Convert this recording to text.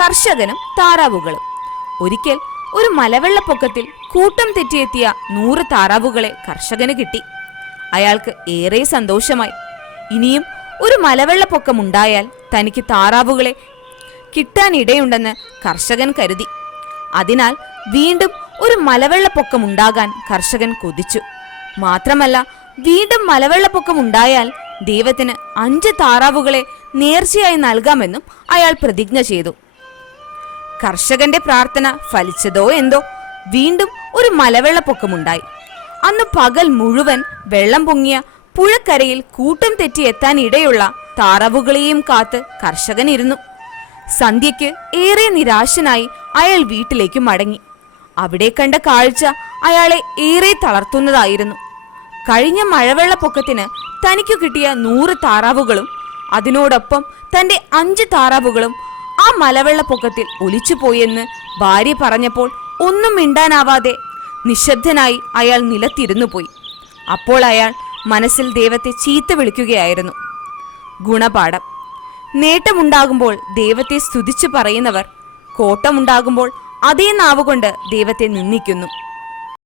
കർഷകനും താറാവുകളും. ഒരിക്കൽ ഒരു മലവെള്ളപ്പൊക്കത്തിൽ കൂട്ടം തെറ്റിയെത്തിയ നൂറ് താറാവുകളെ കർഷകന് കിട്ടി. അയാൾക്ക് ഏറെ സന്തോഷമായി. ഇനിയും ഒരു മലവെള്ളപ്പൊക്കം ഉണ്ടായാൽ തനിക്ക് താറാവുകളെ കിട്ടാനിടയുണ്ടെന്ന് കർഷകൻ കരുതി. അതിനാൽ വീണ്ടും ഒരു മലവെള്ളപ്പൊക്കം ഉണ്ടാകാൻ കർഷകൻ കൊതിച്ചു. മാത്രമല്ല വീണ്ടും മലവെള്ളപ്പൊക്കം ഉണ്ടായാൽ ദൈവത്തിന് അഞ്ച് താറാവുകളെ നേർച്ചയായി നൽകാമെന്നും അയാൾ പ്രതിജ്ഞ ചെയ്തു. കർഷകന്റെ പ്രാർത്ഥന ഫലിച്ചതോ എന്തോ വീണ്ടും ഒരു മലവെള്ളപ്പൊക്കമുണ്ടായി. അന്ന് പകൽ മുഴുവൻ വെള്ളം പൊങ്ങിയ പുഴക്കരയിൽ കൂട്ടം തെറ്റി എത്താൻ ഇടയുള്ള താറാവുകളെയും കാത്ത് കർഷകൻ ഇരുന്നു സന്ധ്യയ്ക്ക് ഏറെ നിരാശനായി അയാൾ വീട്ടിലേക്ക് മടങ്ങി. അവിടെ കണ്ട കാഴ്ച അയാളെ ഏറെ തളർത്തുന്നതായിരുന്നു. കഴിഞ്ഞ മഴവെള്ളപ്പൊക്കത്തിന് തനിക്കു കിട്ടിയ നൂറ് താറാവുകളും അതിനോടൊപ്പം തന്റെ അഞ്ച് താറാവുകളും ആ മലവെള്ളപ്പൊക്കത്തിൽ ഒലിച്ചുപോയെന്ന് ഭാര്യ പറഞ്ഞപ്പോൾ ഒന്നും മിണ്ടാനാവാതെ നിശബ്ദനായി അയാൾ നിലത്തിരുന്നു പോയി. അപ്പോൾ അയാൾ മനസ്സിൽ ദൈവത്തെ ചീത്ത വിളിക്കുകയായിരുന്നു. ഗുണപാഠം. നേട്ടമുണ്ടാകുമ്പോൾ ദൈവത്തെ സ്തുതിച്ചു പറയുന്നവർ കോട്ടമുണ്ടാകുമ്പോൾ അതേ നാവുകൊണ്ട് ദൈവത്തെ നിന്ദിക്കുന്നു.